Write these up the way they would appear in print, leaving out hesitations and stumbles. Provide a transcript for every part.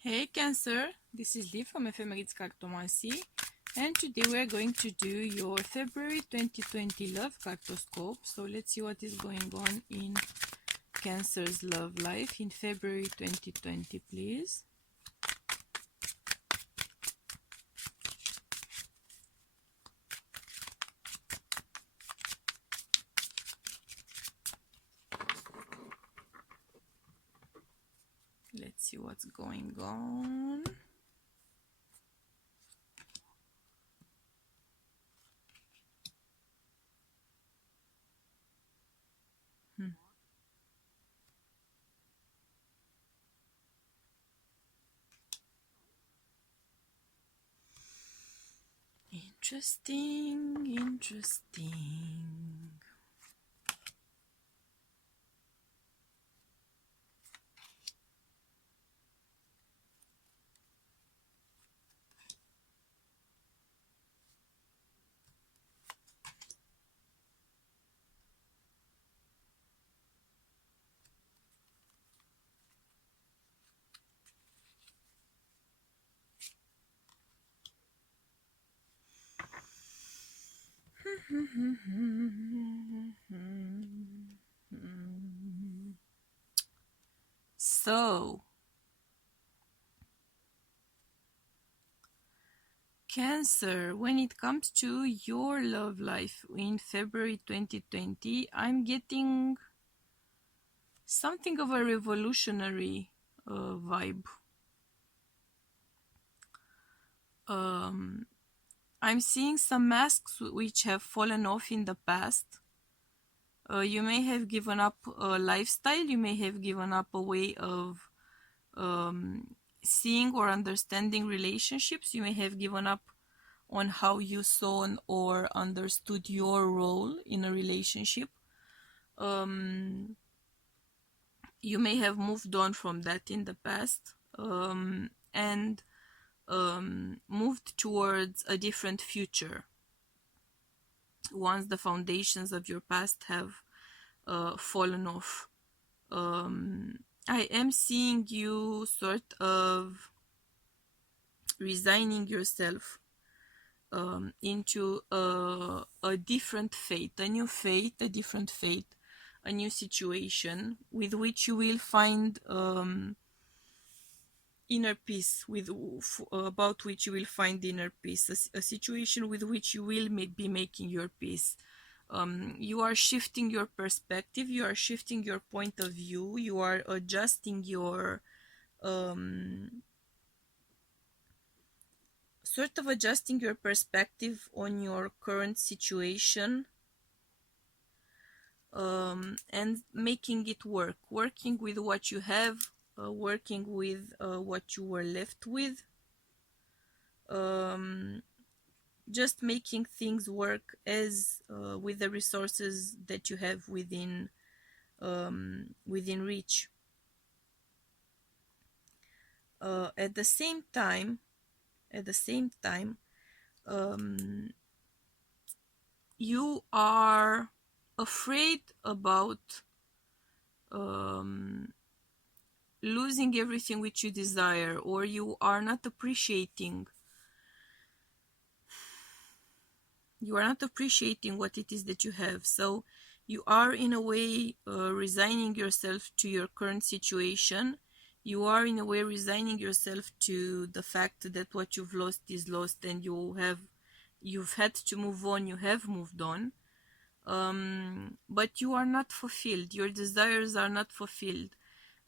Hey Cancer, this is Lee from Feb Cartomancy, and today we are going to do your February 2020 love cartoscope. So let's see what is going on in Cancer's love life in February 2020, please. Let's see what's going on. Interesting. So, Cancer, when it comes to your love life in February 2020, I'm getting something of a revolutionary vibe. I'm seeing some masks which have fallen off in the past. You may have given up a lifestyle, you may have given up a way of seeing or understanding relationships, you may have given up on how you saw or understood your role in a relationship. You may have moved on from that in the past and moved towards a different future once the foundations of your past have fallen off. I am seeing you sort of resigning yourself into a different fate, a new fate, a different fate, a new situation with which you will find inner peace, about which you will find inner peace, a situation with which you will be making your peace. You are shifting your perspective, you are shifting your point of view, you are adjusting your sort of adjusting your perspective on your current situation, and making it work, working with what you have, working with what you were left with, just making things work as with the resources that you have within reach. At the same time, you are afraid about losing everything which you desire, or you are not appreciating what it is that you have. So you are in a way resigning yourself to your current situation. You are in a way resigning yourself to the fact that what you've lost is lost, and you've had to move on, you have moved on. But you are not fulfilled, your desires are not fulfilled,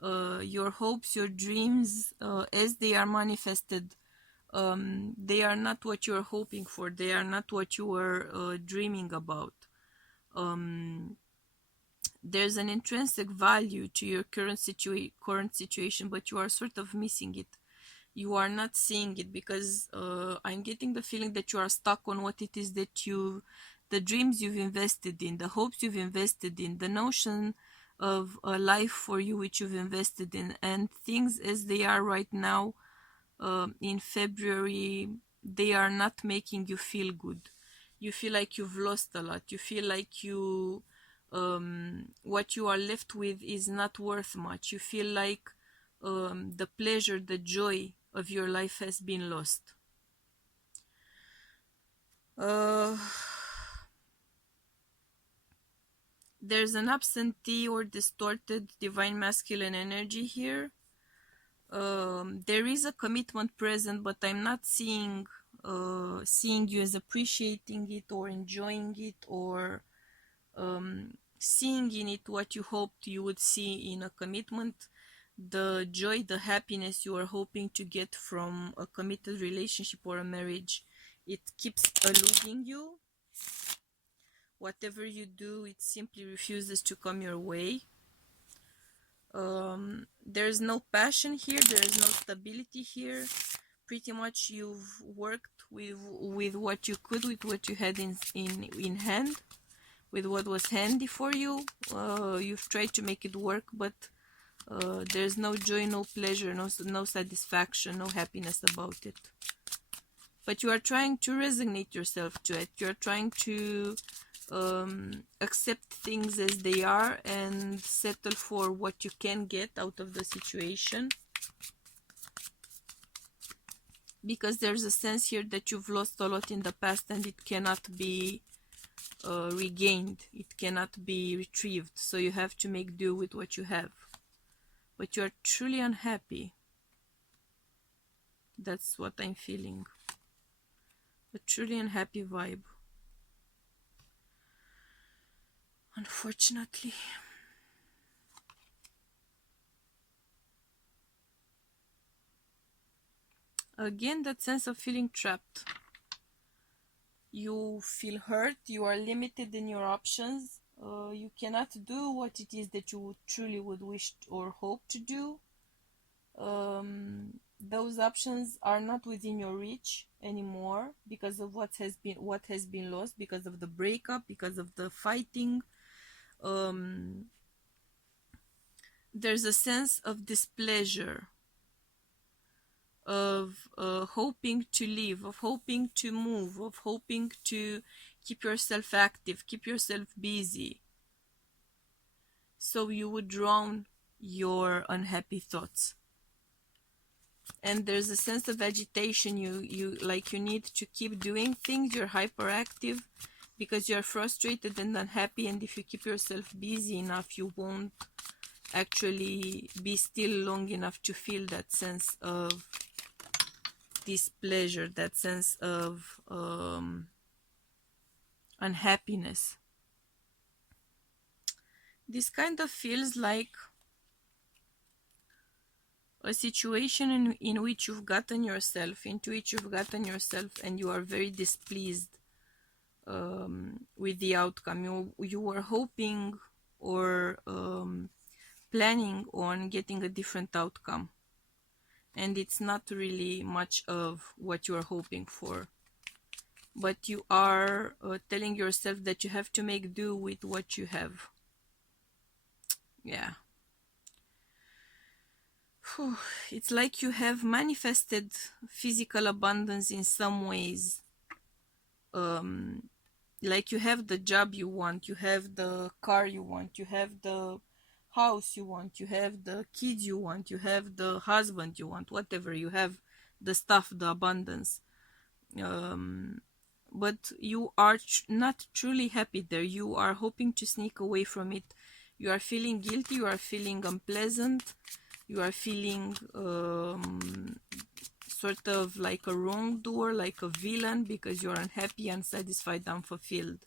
your hopes, your dreams, as they are manifested, they are not what you are hoping for, they are not what you were dreaming about. There's an intrinsic value to your current situation, but you are sort of missing it. You are not seeing it because I'm getting the feeling that you are stuck on what it is that the dreams you've invested in, the hopes you've invested in, the notion of a life for you which you've invested in, and things as they are right now in February, they are not making you feel good. You feel like you've lost a lot. You feel like what you are left with is not worth much. You feel like the pleasure, the joy of your life has been lost. There's an absentee or distorted divine masculine energy here. There is a commitment present, but I'm not seeing you as appreciating it or enjoying it, or seeing in it what you hoped you would see in a commitment. The joy, the happiness you are hoping to get from a committed relationship or a marriage, it keeps eluding you. Whatever you do, it simply refuses to come your way. There's no passion here, there's no stability here. Pretty much you've worked with what you could, with what you had in hand, with what was handy for you. You've tried to make it work, but there's no joy, no pleasure, no satisfaction, no happiness about it. But you are trying to resignate yourself to it. You're trying to accept things as they are and settle for what you can get out of the situation. Because there's a sense here that you've lost a lot in the past and it cannot be regained. It cannot be retrieved. So you have to make do with what you have. But you are truly unhappy. That's what I'm feeling. A truly unhappy vibe. Unfortunately. Again, that sense of feeling trapped. You feel hurt, you are limited in your options. You cannot do what it is that you truly would wish or hope to do. Those options are not within your reach anymore because of what has been lost, because of the breakup, because of the fighting. There's a sense of displeasure, of hoping to live, of hoping to move, of hoping to keep yourself active, keep yourself busy, so you would drown your unhappy thoughts. And there's a sense of agitation. You need to keep doing things. You're hyperactive because you're frustrated and unhappy, and if you keep yourself busy enough, you won't actually be still long enough to feel that sense of displeasure, that sense of unhappiness. This kind of feels like a situation into which you've gotten yourself, and you are very displeased with the outcome. You were hoping or planning on getting a different outcome, and it's not really much of what you are hoping for. But you are telling yourself that you have to make do with what you have. Yeah. It's like you have manifested physical abundance in some ways. Like you have the job you want, you have the car you want, you have the house you want, you have the kids you want, you have the husband you want, whatever. You have the stuff, the abundance. But you are not truly happy there. You are hoping to sneak away from it. You are feeling guilty, you are feeling unpleasant, you are feeling sort of like a wrongdoer, like a villain, because you're unhappy, unsatisfied, unfulfilled.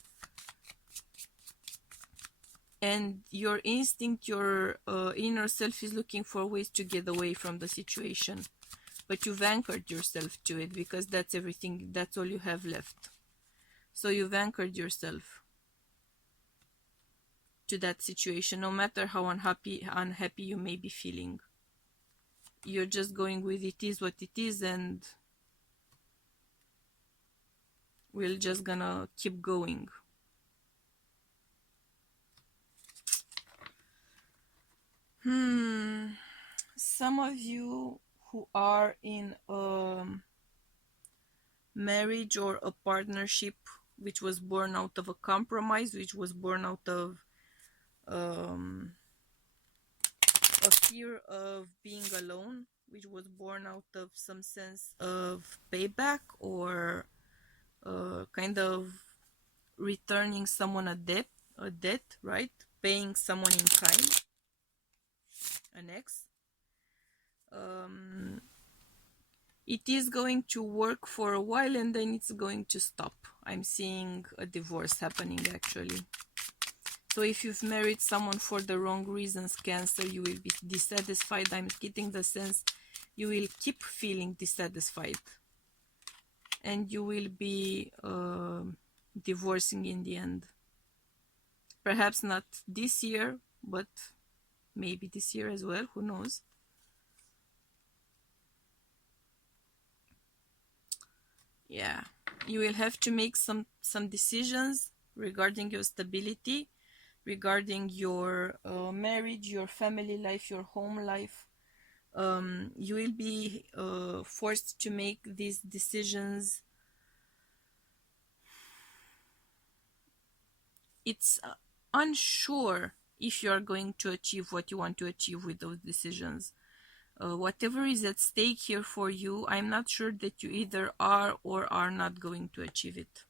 And your instinct, your inner self is looking for ways to get away from the situation. But you've anchored yourself to it because that's everything, that's all you have left. So you've anchored yourself to that situation, no matter how unhappy you may be feeling. You're just going with it is what it is, and we're just gonna keep going. Some of you who are in a marriage or a partnership which was born out of a compromise, which was born out of a fear of being alone, which was born out of some sense of payback or kind of returning someone a debt, right? Paying someone in kind, an ex. It is going to work for a while and then it's going to stop. I'm seeing a divorce happening actually. So if you've married someone for the wrong reasons, Cancer, you will be dissatisfied. I'm getting the sense you will keep feeling dissatisfied. And you will be divorcing in the end. Perhaps not this year, but maybe this year as well. Who knows? Yeah. You will have to make some decisions regarding your stability, regarding your marriage, your family life, your home life. You will be forced to make these decisions. It's unsure if you are going to achieve what you want to achieve with those decisions. Whatever is at stake here for you, I'm not sure that you either are or are not going to achieve it.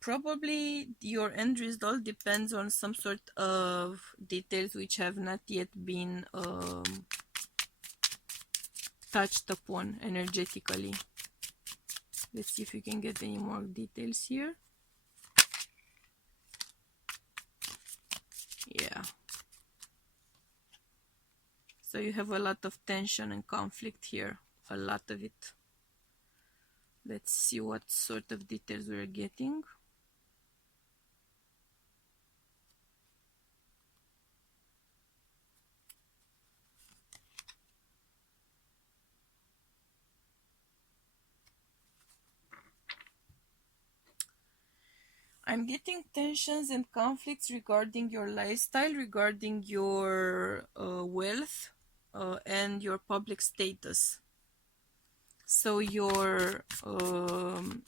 Probably your end result depends on some sort of details which have not yet been touched upon energetically. Let's see if we can get any more details here. Yeah. So you have a lot of tension and conflict here. A lot of it. Let's see what sort of details we're getting. I'm getting tensions and conflicts regarding your lifestyle, regarding your wealth and your public status. So your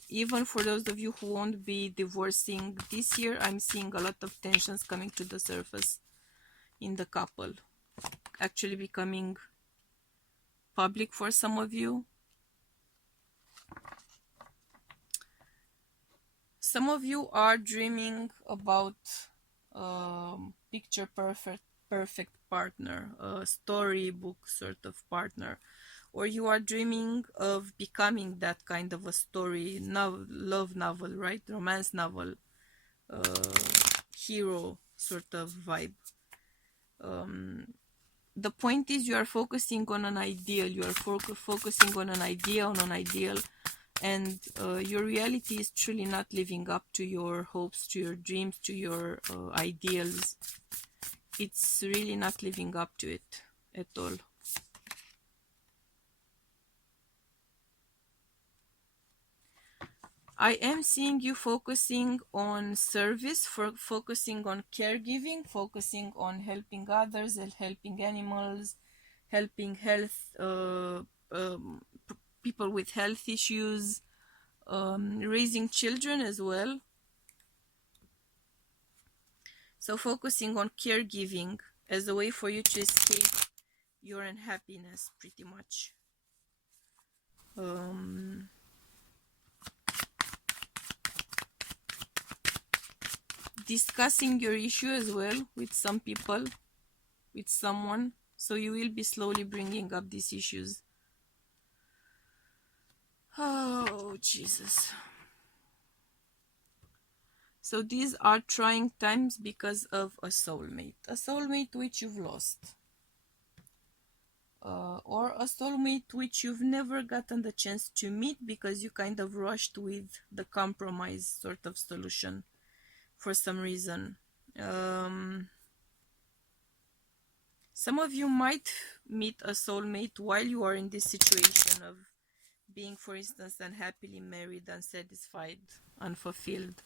even for those of you who won't be divorcing this year, I'm seeing a lot of tensions coming to the surface in the couple, actually becoming public for some of you. Some of you are dreaming about picture perfect partner, a storybook sort of partner, or you are dreaming of becoming that kind of a story love novel, right? Romance novel, hero sort of vibe. The point is you are focusing on an ideal. You are focusing on an idea, on an ideal, and your reality is truly not living up to your hopes, to your dreams, to your ideals. It's really not living up to it at all. I am seeing you focusing on service, focusing on caregiving, focusing on helping others and helping animals, helping people with health issues, raising children as well. So focusing on caregiving as a way for you to escape your unhappiness, pretty much. Discussing your issue as well with some people, with someone. So you will be slowly bringing up these issues. Oh, Jesus. So these are trying times because of a soulmate which you've lost. Or a soulmate which you've never gotten the chance to meet because you kind of rushed with the compromise sort of solution for some reason. Some of you might meet a soulmate while you are in this situation of being, for instance, unhappily married, unsatisfied, unfulfilled,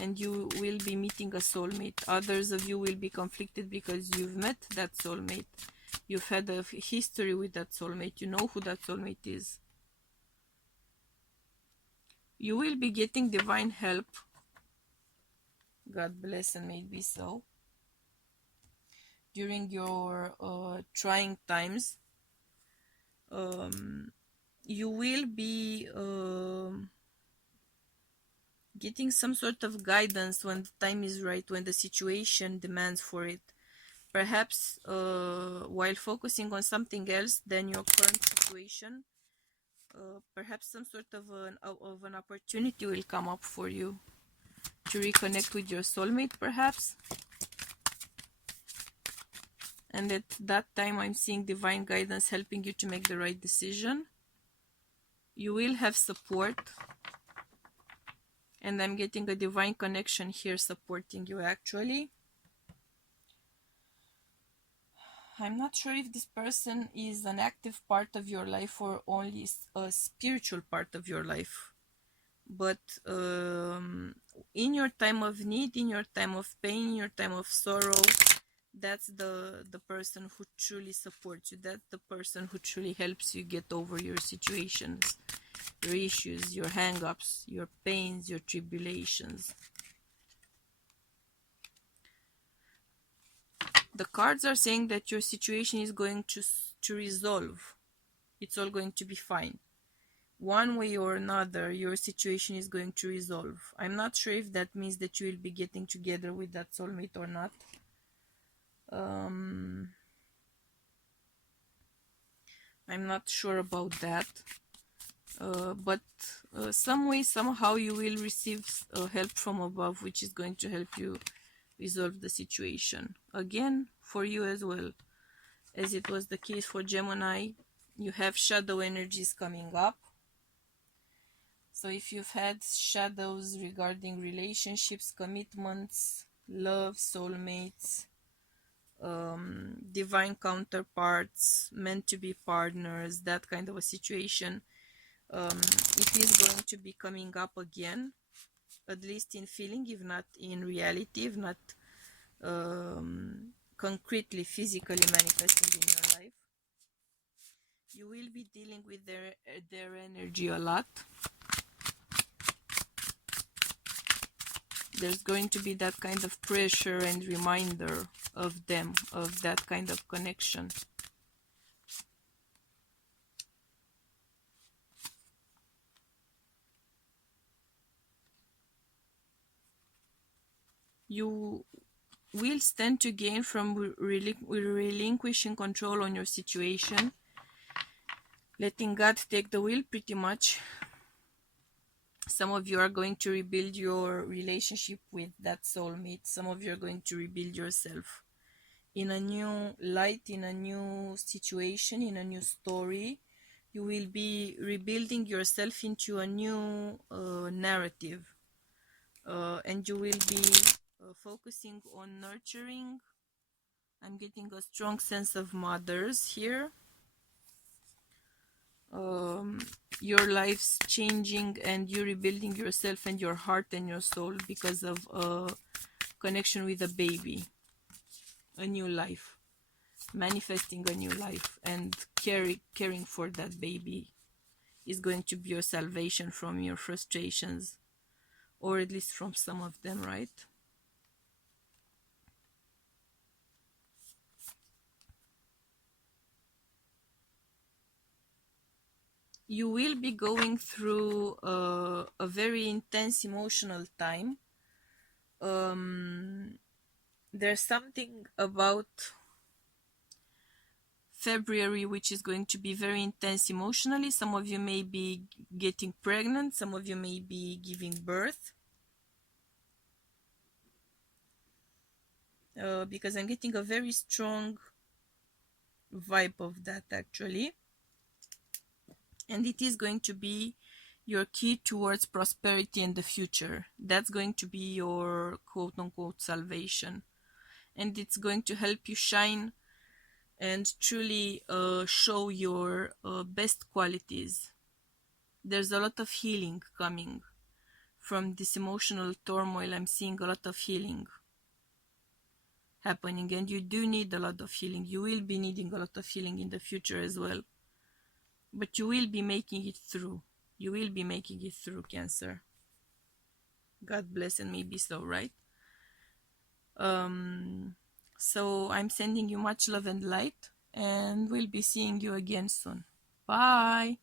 and you will be meeting a soulmate. Others of you will be conflicted because you've met that soulmate. You've had a history with that soulmate. You know who that soulmate is. You will be getting divine help. God bless and may it be so. During your trying times, you will be getting some sort of guidance when the time is right, when the situation demands for it. Perhaps while focusing on something else than your current situation, perhaps some sort of an opportunity will come up for you to reconnect with your soulmate, perhaps. And at that time, I'm seeing divine guidance helping you to make the right decision. You will have support. And I'm getting a divine connection here supporting you, actually. I'm not sure if this person is an active part of your life or only a spiritual part of your life. But in your time of need, in your time of pain, in your time of sorrow, that's the person who truly supports you. That's the person who truly helps you get over your situations, your issues, your hang-ups, your pains, your tribulations. The cards are saying that your situation is going to resolve. It's all going to be fine. One way or another, your situation is going to resolve. I'm not sure if that means that you will be getting together with that soulmate or not. I'm not sure about that. But some way, somehow, you will receive help from above, which is going to help you resolve the situation. Again, for you as well. As it was the case for Gemini, you have shadow energies coming up. So if you've had shadows regarding relationships, commitments, love, soulmates, divine counterparts, meant to be partners, that kind of a situation, it is going to be coming up again, at least in feeling, if not in reality, if not concretely, physically manifesting in your life. You will be dealing with their energy a lot. There's going to be that kind of pressure and reminder of them, of that kind of connection. You will stand to gain from relinquishing control on your situation, letting God take the wheel pretty much. Some of you are going to rebuild your relationship with that soulmate. Some of you are going to rebuild yourself in a new light, in a new situation, in a new story. You will be rebuilding yourself into a new narrative. And you will be focusing on nurturing. I'm getting a strong sense of mothers here. Your life's changing and you rebuilding yourself and your heart and your soul because of a connection with a baby, a new life, manifesting a new life, and caring for that baby is going to be your salvation from your frustrations, or at least from some of them, right? You will be going through a very intense emotional time. There's something about February which is going to be very intense emotionally. Some of you may be getting pregnant. Some of you may be giving birth. Because I'm getting a very strong vibe of that, actually. And it is going to be your key towards prosperity in the future. That's going to be your quote-unquote salvation. And it's going to help you shine and truly show your best qualities. There's a lot of healing coming from this emotional turmoil. I'm seeing a lot of healing happening, and you do need a lot of healing. You will be needing a lot of healing in the future as well. But you will be making it through. You will be making it through, Cancer. God bless, and maybe so, right? So I'm sending you much love and light, and we'll be seeing you again soon. Bye.